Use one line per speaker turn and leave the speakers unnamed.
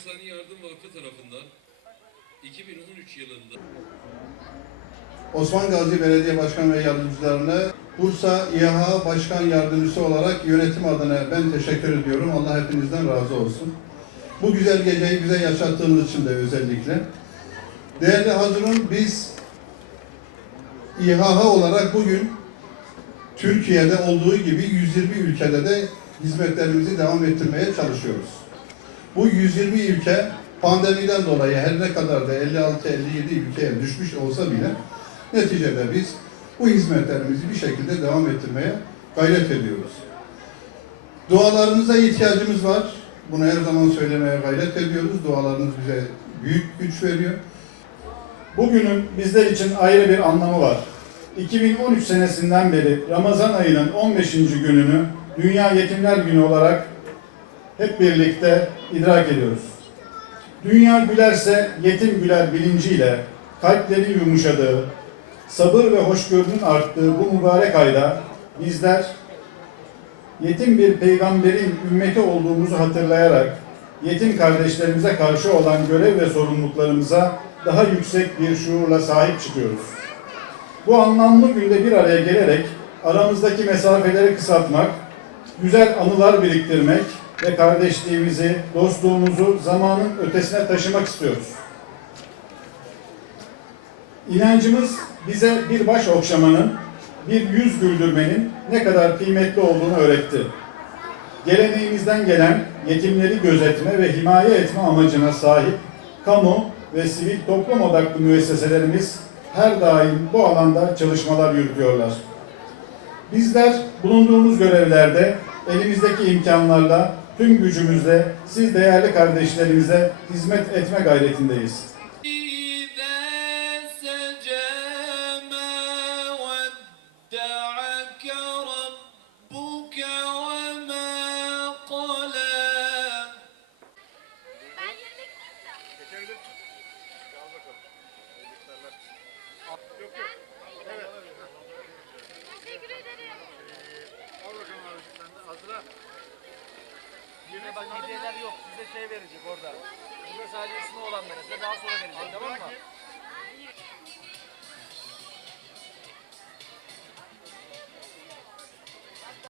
İnsani Yardım Vakfı tarafından 2013 yılında
Osman Gazi Belediye Başkan ve Yardımcılarına Bursa İHA Başkan Yardımcısı olarak yönetim adına ben teşekkür ediyorum. Allah hepinizden razı olsun. Bu güzel geceyi bize yaşattığınız için de özellikle. Değerli hazırın biz İHA olarak bugün Türkiye'de olduğu gibi 120 ülkede de hizmetlerimizi devam ettirmeye çalışıyoruz. Bu 120 ülke pandemiden dolayı her ne kadar da 56-57 ülkeye düşmüş olsa bile neticede biz bu hizmetlerimizi bir şekilde devam ettirmeye gayret ediyoruz. Dualarınıza ihtiyacımız var. Bunu her zaman söylemeye gayret ediyoruz. Dualarınız bize büyük güç veriyor.
Bugünün bizler için ayrı bir anlamı var. 2013 senesinden beri Ramazan ayının 15. gününü Dünya Yetimler Günü olarak hep birlikte idrak ediyoruz. Dünya gülerse yetim güler bilinciyle kalplerin yumuşadığı, sabır ve hoşgörünün arttığı bu mübarek ayda bizler yetim bir peygamberin ümmeti olduğumuzu hatırlayarak yetim kardeşlerimize karşı olan görev ve sorumluluklarımıza daha yüksek bir şuurla sahip çıkıyoruz. Bu anlamlı günde bir araya gelerek aramızdaki mesafeleri kısaltmak, güzel anılar biriktirmek ve kardeşliğimizi, dostluğumuzu zamanın ötesine taşımak istiyoruz. İnancımız bize bir baş okşamanın, bir yüz güldürmenin ne kadar kıymetli olduğunu öğretti. Geleneğimizden gelen yetimleri gözetme ve himaye etme amacına sahip kamu ve sivil toplum odaklı müesseselerimiz her daim bu alanda çalışmalar yürütüyorlar. Bizler bulunduğumuz görevlerde elimizdeki imkanlarla tüm gücümüzle siz değerli kardeşlerimize hizmet etme gayretindeyiz.
Yok yok.
Yine bak hediyeler yok. Size şey verecek orada. Burada sadece ismi olan verecek. Daha sonra verecek tamam mı?